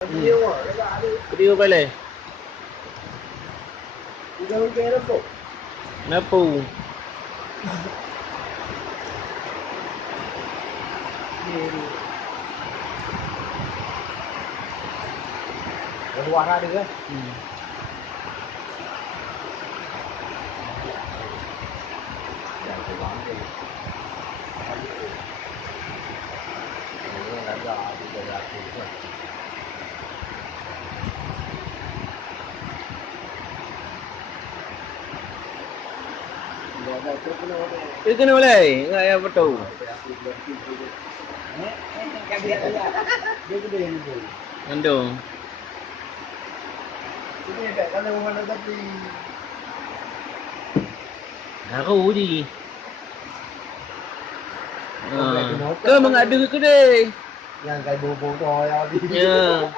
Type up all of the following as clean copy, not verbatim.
Video à, cái lạ đi. Video bay lề. Video kia nó phụ. Nó phù. Qua ra đi á. Itu ni boleh, enggak betul. Ngandung. Haru je. Ke mengada ke deh. Yang kayak bobo tu ya. Ya.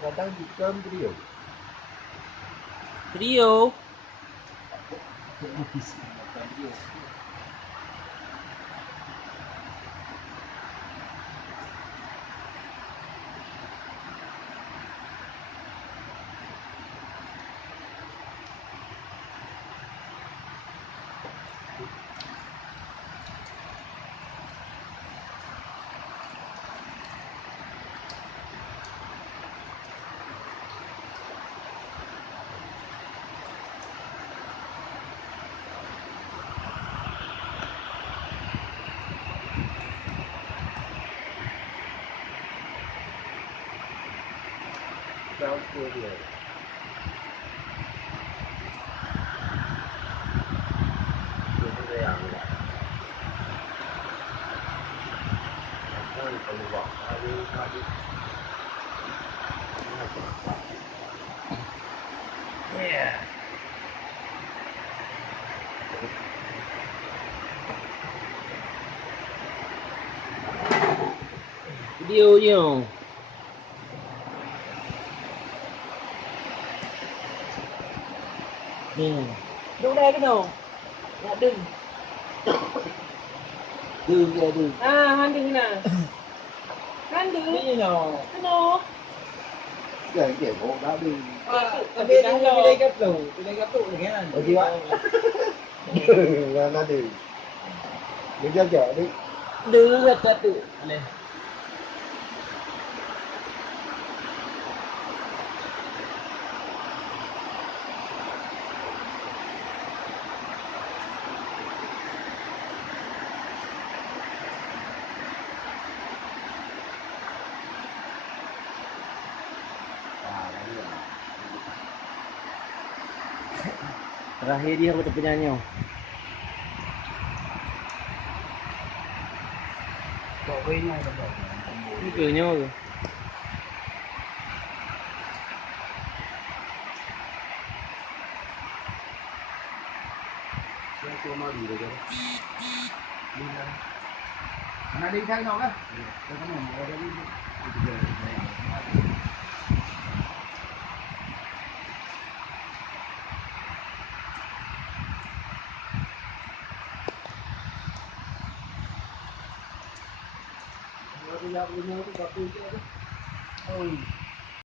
Kadang di cơm video. Video. Sounds good here. Yeah. Video je. Lúc đây cái nào? Dạ đừng. Đừng kìa đừng. Han đừng nè. Han đừng. Cái gì nào? Cái nào? Cái kiểu bộ đã đừng. Bên đây gấp tủ, bên đây gấp tủ thì nghe là. Ở gì vậy? Đừng là đừng. Đừng cho chở đi. Đừng gấp tủ. Này. Terakhir dia aku penyanyi. Cậu với nhau là cái cười nhau rồi. Cho mau đi rồi. Đi ra. Anh đi theo nhau đó. Cho nó ngồi đây đi. Bây giờ tôi gặp tôi chứ. Ôi.